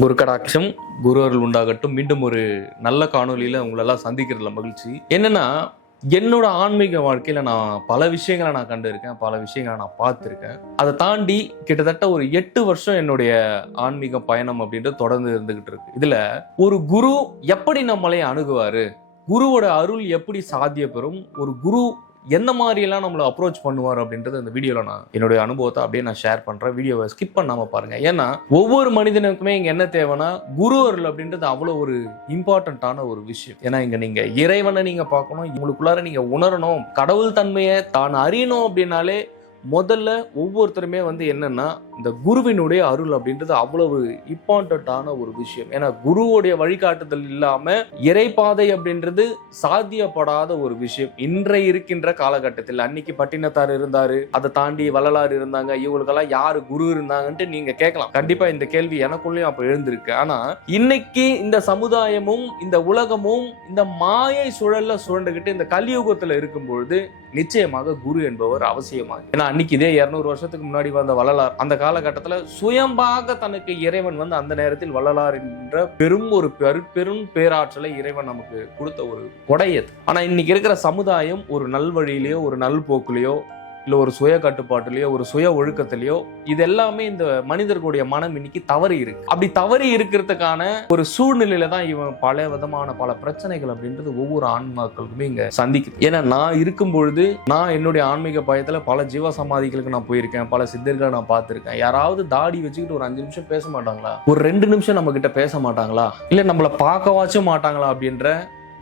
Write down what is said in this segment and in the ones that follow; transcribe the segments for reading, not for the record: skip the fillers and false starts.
குரு கடாட்சம், குரு அருள் உண்டாகட்டும். மீண்டும் ஒரு நல்ல காணொலியில உங்களெல்லாம் சந்திக்கிறதுல மகிழ்ச்சி. என்னன்னா, என்னோட ஆன்மீக வாழ்க்கையில நான் பல விஷயங்களை நான் கண்டிருக்கேன், பல விஷயங்களை நான் பார்த்துருக்கேன். அதை தாண்டி கிட்டத்தட்ட ஒரு 8 வருஷம் என்னுடைய ஆன்மீக பயணம் அப்படின்றது தொடர்ந்து இருந்துகிட்டு இருக்கு. இதுல ஒரு குரு எப்படி நம்மளை அணுகுவாரு, குருவோட அருள் எப்படி சாத்தியப்பெறும், ஒரு குரு எந்த மாதிரி எல்லாம் நம்மளை அப்ரோச் பண்ணுவார் அப்படின்றது இந்த வீடியோல நான் என்னுடைய அனுபவத்தை அப்படியே நான் ஷேர் பண்றேன். வீடியோவை ஸ்கிப் பண்ணாம பாருங்க. ஏன்னா ஒவ்வொரு மனிதனுக்குமே இங்க என்ன தேவைன்னா குரு அருள் அப்படின்றது அவ்வளவு ஒரு இம்பார்ட்டன்டான ஒரு விஷயம். ஏன்னா இங்க நீங்க இறைவனை நீங்க பார்க்கணும், இவங்களுக்குள்ளார நீங்க உணரணும், கடவுள் தன்மையை தான் அறியணும் அப்படின்னாலே முதல்ல ஒவ்வொருத்தருமே என்னன்னா இந்த குருவினுடைய அருள் அப்படின்றது அவ்வளவு இம்பார்ட்டன்டான ஒரு விஷயம். ஏன்னா குருவுடைய வழிகாட்டுதல் இல்லாம இறைப்பாதை அப்படின்றது சாத்தியப்படாத ஒரு விஷயம். இன்றைய இருக்கின்ற காலகட்டத்தில் அன்னைக்கு பட்டினத்தார் இருந்தாரு, அதை தாண்டி வள்ளலார் இருந்தாங்க, இவங்களுக்கெல்லாம் யாரு குரு இருந்தாங்கன்ட்டு நீங்க கேட்கலாம். கண்டிப்பா இந்த கேள்வி எனக்குள்ளேயும் அப்ப எழுந்திருக்கு. ஆனா இன்னைக்கு இந்த சமுதாயமும் இந்த உலகமும் இந்த மாயை சுழல்ல சுழண்டுகிட்டு இந்த கலியுகத்துல இருக்கும் பொழுது நிச்சயமாக குரு என்பவர் அவசியமாக. ஏன்னா அன்னைக்கு இதே 200 வருஷத்துக்கு முன்னாடி வந்த வள்ளலார் அந்த காலகட்டத்துல சுயம்பாக தனக்கு இறைவன் அந்த நேரத்தில் வள்ளலார் என்ற பெரும் பேராற்றலை இறைவன் நமக்கு கொடுத்த ஒரு கொடையது. ஆனா இன்னைக்கு இருக்கிற சமுதாயம் ஒரு நல்வழியிலேயோ ஒரு நல் போக்குலையோ இல்ல ஒரு சுய கட்டுப்பாட்டுலயோ ஒரு சுய ஒழுக்கத்திலேயோ இது எல்லாமே இந்த மனிதர்களுடைய மனம் இன்னைக்கு தவறி இருக்கு. அப்படி தவறி இருக்கிறதுக்கான ஒரு சூழ்நிலையில தான் இவன் பல பிரச்சனைகள் அப்படின்றது ஒவ்வொரு ஆன்மாக்களுக்குமே இங்க சந்திக்குது. ஏன்னா நான் இருக்கும் பொழுது நான் என்னுடைய ஆன்மீக பயத்துல பல ஜீவ சமாதிகளுக்கு நான் போயிருக்கேன், பல சித்தர்களை நான் பார்த்திருக்கேன். யாராவது தாடி வச்சுக்கிட்டு ஒரு 5 நிமிஷம் பேச மாட்டாங்களா, ஒரு 2 நிமிஷம் நம்ம கிட்ட பேச மாட்டாங்களா, இல்ல நம்மளை பார்க்கவாச்சும் மாட்டாங்களா அப்படின்ற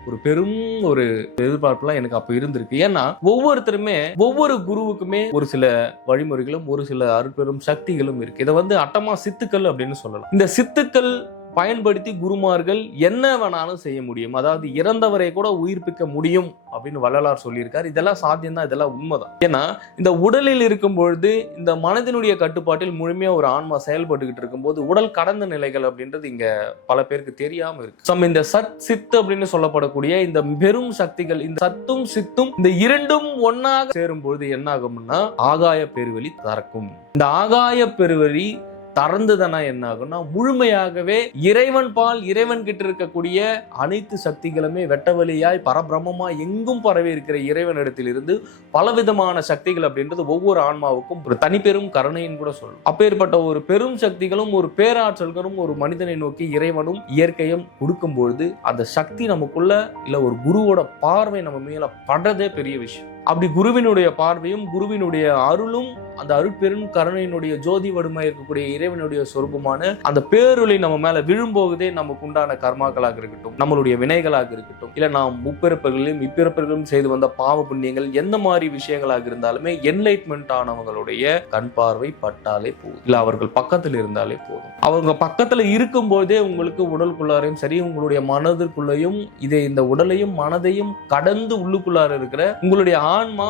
ஒரு பெரும் ஒரு எதிர்பார்ப்புலாம் எனக்கு அப்ப இருந்திருக்கு. ஏன்னா ஒவ்வொருத்தருமே ஒவ்வொரு குருவுக்குமே ஒரு சில வழிமுறைகளும் ஒரு சில அருட்பெரும் சக்திகளும் இருக்கு. இதை அட்டமா சித்துக்கள் அப்படின்னு சொல்லலாம். இந்த சித்துக்கள் பயன்படுத்தி குருமார்கள் என்ன வேணாலும் செய்ய முடியும், அதாவது இறந்தவரை கூட உயிர்ப்பிக்க முடியும் அப்படின்னு வள்ளலார் சொல்லியிருக்காரு. இதெல்லாம் சாத்தியம் தான், இதெல்லாம் உண்மைதான். ஏன்னா இந்த உடலில் இருக்கும் பொழுது இந்த மனதினுடைய கட்டுப்பாட்டில் முழுமையா ஒரு ஆன்மா செயல்பட்டுக்கிட்டு இருக்கும்போது உடல் கடந்த நிலைகள் அப்படின்றது இங்க பல பேருக்கு தெரியாம இருக்கு. இந்த சத் சித்து அப்படின்னு சொல்லப்படக்கூடிய இந்த பெரும் சக்திகள், இந்த சத்தும் சித்தும் இந்த இரண்டும் ஒன்னாக சேரும் பொழுது என்ன ஆகும்னா ஆகாய பெருவெளி திறக்கும். இந்த ஆகாய பெருவெளி திறந்துதானா என்ன ஆகும்னா முழுமையாகவே இறைவன் பால் இறைவன் கிட்ட இருக்கக்கூடிய அனைத்து சக்திகளுமே வெட்டவெளியாய் பரபிரமமா எங்கும் பரவி இருக்கிற இறைவனிடத்தில் இருந்து பலவிதமான சக்திகள் அப்படின்றது ஒவ்வொரு ஆன்மாவுக்கும் ஒரு தனிப்பெரும் கருணைன்னு கூட சொல்லும். அப்பேற்பட்ட ஒரு பெரும் சக்திகளும் ஒரு பேராற்றல்களும் ஒரு மனிதனை நோக்கி இறைவனும் இயற்கையும் கொடுக்கும் பொழுது அந்த சக்தி நமக்குள்ள இல்ல ஒரு குருவோட பார்வை நம்ம மேல படுறதே பெரிய விஷயம். அப்படி குருவினுடைய பார்வையும் குருவினுடைய அருளும் அந்த அருட்பெரும் கருணையினுடைய ஜோதி வடுமை இருக்கக்கூடிய இறைவனுடைய சொரூபமான அந்த பேரொளி நம்ம மேல விழும்போதே நமக்கு உண்டான கர்மாக்களாக இருக்கட்டும், நம்மளுடைய வினைகளாக இருக்கட்டும், இல்ல நாம் முப்பிறப்புகளிலும் இப்பிறப்புகளிலும் செய்து வந்த பாவ புண்ணியங்கள் எந்த மாதிரி விஷயங்களாக இருந்தாலுமே என்லைட்மெண்ட் ஆனவங்களுடைய கண் பார்வை பட்டாலே போதும், இல்ல அவர்கள் பக்கத்தில் இருந்தாலே போதும். அவங்க பக்கத்துல இருக்கும் போதே உங்களுக்கு உடலுக்குள்ளாரையும் சரி உங்களுடைய மனதிற்குள்ளையும் இந்த உடலையும் மனதையும் கடந்து உள்ளுக்குள்ளார இருக்கிற உங்களுடைய ஆன்மா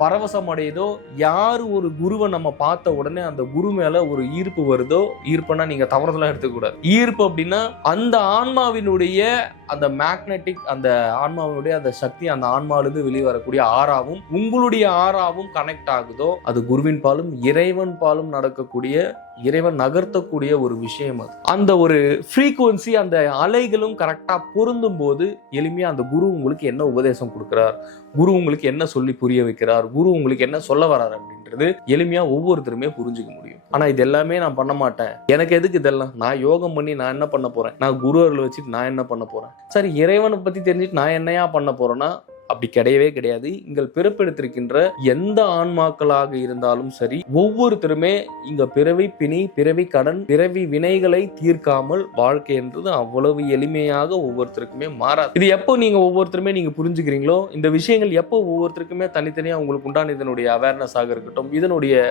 பரவசம் அடையுதோ, யாரு ஒரு குருவை நம்ம பார்த்த உடனே அந்த குரு மேல ஒரு ஈர்ப்பு வருதோ, ஈர்ப்புனா நீங்க தவறுதலா எடுத்துக்கூடாது. ஈர்ப்பு அப்படின்னா அந்த ஆன்மாவினுடைய அந்த மேக்னெட்டிக் அந்த ஆன்மாவினுடைய அந்த சக்தி அந்த ஆன்மாவிலிருந்து வெளிவரக்கூடிய ஆறாவும் உங்களுடைய ஆறாவும் கனெக்ட் ஆகுதோ அது குருவின் பாலும் இறைவன் பாலும் நடக்கக்கூடிய இறைவன் நகர்த்தக்கூடிய ஒரு விஷயம். அது அந்த ஒரு ஃப்ரீக்குவன்சி அந்த அலைகளும் கரெக்டா பொருந்தும் போது எளிமையா அந்த குரு உங்களுக்கு என்ன உபதேசம் கொடுக்கிறார், குரு உங்களுக்கு என்ன சொல்லி புரிய வைக்கிறார், குரு உங்களுக்கு என்ன சொல்ல வர்றார் அப்படின்றது எளிமையா ஒவ்வொருத்தருமே புரிஞ்சுக்க முடியும். ஆனா இது எல்லாமே நான் பண்ண மாட்டேன், எனக்கு எதுக்கு இதெல்லாம், நான் யோகம் பண்ணி நான் என்ன பண்ண போறேன், நான் குரு அருள் வச்சுட்டு நான் என்ன பண்ண போறேன், சரி இறைவனை பத்தி தெரிஞ்சுட்டு நான் என்னையா பண்ண போறேன்னா அப்படி கிடையவே கிடையாது. இங்க பிறப்பெடுத்திருக்கின்ற எந்த ஆன்மாக்களாக இருந்தாலும் சரி ஒவ்வொருத்தருமே இங்க பிறவி பிணி பிறவி கடன் பிறவி வினைகளை தீர்க்காமல் வாழ்க்கை என்றது அவ்வளவு எளிமையாக ஒவ்வொருத்தருக்குமே மாறாது. இது எப்போ நீங்க ஒவ்வொருத்தருமே நீங்க புரிஞ்சுக்கிறீங்களோ, இந்த விஷயங்கள் எப்போ ஒவ்வொருத்தருக்குமே தனித்தனியா உங்களுக்கு உண்டான இதனுடைய அவேர்னஸ் ஆக இருக்கட்டும், இதனுடைய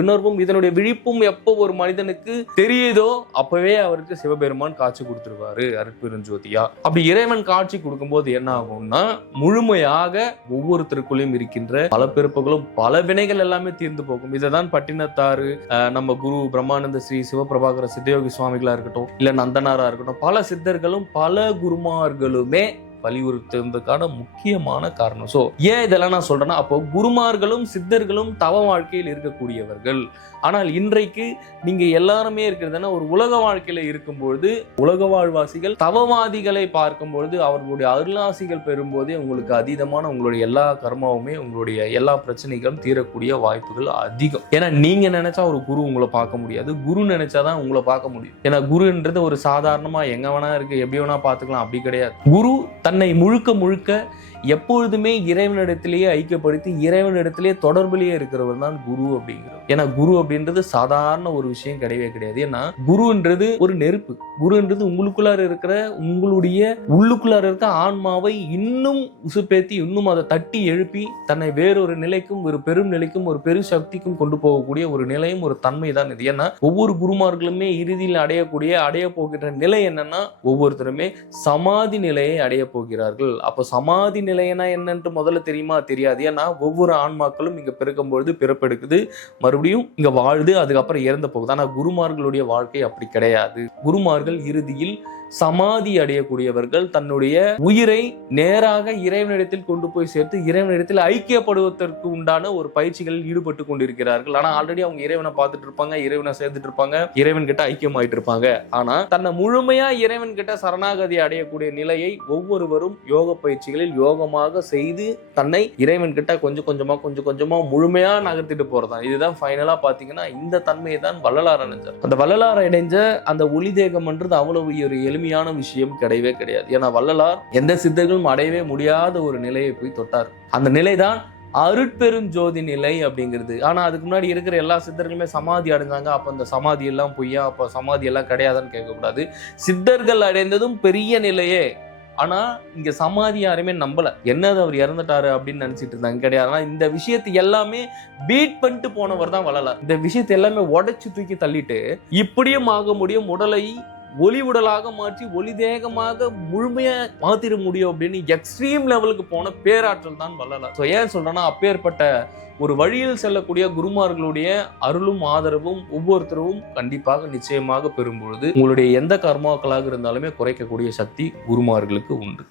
உணர்வும் இதனுடைய விழிப்பும் எப்போ ஒரு மனிதனுக்கு தெரியுதோ அப்பவே அவருக்கு சிவபெருமான் காட்சி கொடுத்துருவாரு அருட்பெருஞ்சோதியா. அப்படி இறைவன் காட்சி கொடுக்கும் போது என்ன ஆகும்னா முழுமையாக ஒவ்வொருத்தருக்குள்ளேயும் இருக்கின்ற பல பிறப்புகளும் பல வினைகள் எல்லாமே தீர்ந்து போகும். இதைதான் பட்டினத்தாறு நம்ம குரு பிரம்மானந்த ஸ்ரீ சிவபிரபாகர சித்தயோகி சுவாமிகளா இருக்கட்டும், இல்ல நந்தனாரா இருக்கட்டும், பல சித்தர்களும் பல குருமார்களுமே வலியுறுத்துறதுக்கான முக்கியமான காரணம். ஸோ ஏன் இதெல்லாம் நான் சொல்றேன்னா, அப்போ குருமார்களும் சித்தர்களும் தவ வாழ்க்கையில் இருக்கக்கூடியவர்கள். ஆனால் இன்றைக்கு நீங்க எல்லாருமே இருக்கிறதுனா ஒரு உலக வாழ்க்கையில இருக்கும்பொழுது உலக வாழ்வாசிகள் தவவாதிகளை பார்க்கும்பொழுது அவர்களுடைய அருளாசிகள் பெறும்போதே உங்களுக்கு அதீதமான உங்களுடைய எல்லா கர்மாவுமே உங்களுடைய எல்லா பிரச்சனைகளும் தீரக்கூடிய வாய்ப்புகள் அதிகம். ஏன்னா நீங்க நினைச்சா ஒரு குரு உங்களை பார்க்க முடியாது, குரு நினைச்சாதான் உங்களை பார்க்க முடியும். ஏன்னா குருன்றது ஒரு சாதாரணமா எங்க வேணா இருக்கு, எப்படி வேணா பார்த்துக்கலாம், அப்படி கிடையாது. குரு தன்னை முழுக்க முழுக்க எப்பொழுதுமே இறைவனிடத்திலேயே ஐக்கியப்படுத்தி இறைவனிடத்திலேயே தொடர்பிலேயே இருக்கிறவர் தான் குரு அப்படிங்கிறது. ஏன்னா குரு அப்படின்றது சாதாரண ஒரு விஷயம் கிடையவே கிடையாது. ஏன்னா குருன்றது ஒரு நெருப்பு. குருன்றது உங்களுக்குள்ளார இருக்கிற உங்களுடைய உள்ளுக்குள்ளார இருக்க ஆன்மாவை இன்னும் உசுப்பேத்தி இன்னும் அதை தட்டி எழுப்பி தன்னை வேறொரு நிலைக்கும் ஒரு பெரும் நிலைக்கும் ஒரு பெரு சக்திக்கும் கொண்டு போகக்கூடிய ஒரு நிலையும் ஒரு தன்மை தான் இது. ஏன்னா ஒவ்வொரு குருமார்களுமே இறுதியில் அடைய போகின்ற நிலை என்னன்னா ஒவ்வொருத்தருமே சமாதி நிலையை அடைய போகிறார்கள். அப்போ சமாதி நிலையனா என்னன்னு முதல்ல தெரியுமா? தெரியாது. ஏன்னா ஒவ்வொரு ஆன்மாக்களும் இங்க பிறக்கும்பொழுது பிறப்பெடுக்குது, மறுபடியும் இங்க வாழுது, அதுக்கப்புறம் இறந்து போகுது. ஆனா குருமார்களுடைய வாழ்க்கை அப்படி கிடையாது. குருமார்கள் இறுதியில் சமாதி அடையக்கூடியவர்கள், தன்னுடைய உயிரை நேராக இறைவனிடத்தில் கொண்டு போய் சேர்த்து இறைவனிடத்தில் ஐக்கியப்படுவதற்கு உண்டான ஒரு பயிற்சிகளில் ஈடுபட்டு கொண்டிருக்கிறார்கள். ஆனா ஆல்ரெடி அவங்க இறைவனை பார்த்துட்டு இருப்பாங்க, இறைவனை சேர்ந்துட்டு இருப்பாங்க, இறைவன் கிட்ட ஐக்கியமாயிட்டு இருப்பாங்க. ஆனா தன்னை முழுமையா இறைவன் கிட்ட சரணாகதி அடையக்கூடிய நிலையை ஒவ்வொருவரும் யோக பயிற்சிகளில் யோகமாக செய்து தன்னை இறைவன் கிட்ட கொஞ்சம் கொஞ்சமா முழுமையா நகர்த்திட்டு போறதான். இதுதான் ஃபைனலா பாத்தீங்கன்னா இந்த தன்மையை தான் வள்ளலார் அடைஞ்சார். அந்த வள்ளலார் அடைஞ்ச அந்த ஒளி தேகம்ன்றது அவ்வளவு ஒரு எளிமையான விஷயம் கிடையவே கிடையாது. ஏன்னா வள்ளலார் எந்த சித்தர்களும் அடையவே முடியாத ஒரு நிலையை போய் தொட்டார். அந்த நிலைதான் அருட்பெருஞ்சோதி நிலை அப்படிங்கிறது. ஆனா அதுக்கு முன்னாடி இருக்கிற எல்லா சித்தர்களுமே சமாதி அடைஞ்சாங்க. அப்ப அந்த சமாதி எல்லாம் பொய்யா, அப்ப சமாதி எல்லாம் கிடையாதுன்னு கேட்கக்கூடாது. சித்தர்கள் அடைந்ததும் பெரிய நிலையே. ஆனா இங்க சமாதி யாருமே நம்பல, என்னது அவர் இறந்துட்டாரு அப்படின்னு நினைச்சிட்டு இருந்தாங்க. கிடையாது. ஆனா இந்த விஷயத்தை எல்லாமே பீட் பண்ணிட்டு போனவர் தான் வள்ளலார். இந்த விஷயத்தை எல்லாமே உடைச்சு தூக்கி தள்ளிட்டு இப்படியும் ஆக முடியும், உடலை ஒளி உடலாக மாற்றி ஒளி தேகமாக முழுமையா மாத்திர முடியும் அப்படின்னு எக்ஸ்ட்ரீம் லெவலுக்கு போன பேராற்றல் தான் வள்ளலார். ஸோ ஏன் சொல்றேன்னா, அப்பேற்பட்ட ஒரு வழியில் செல்லக்கூடிய குருமார்களுடைய அருளும் ஆதரவும் ஒவ்வொருத்தரும் கண்டிப்பாக நிச்சயமாக பெறும்பொழுது உங்களுடைய எந்த கர்மாக்களாக இருந்தாலுமே குறைக்கக்கூடிய சக்தி குருமார்களுக்கு உண்டு.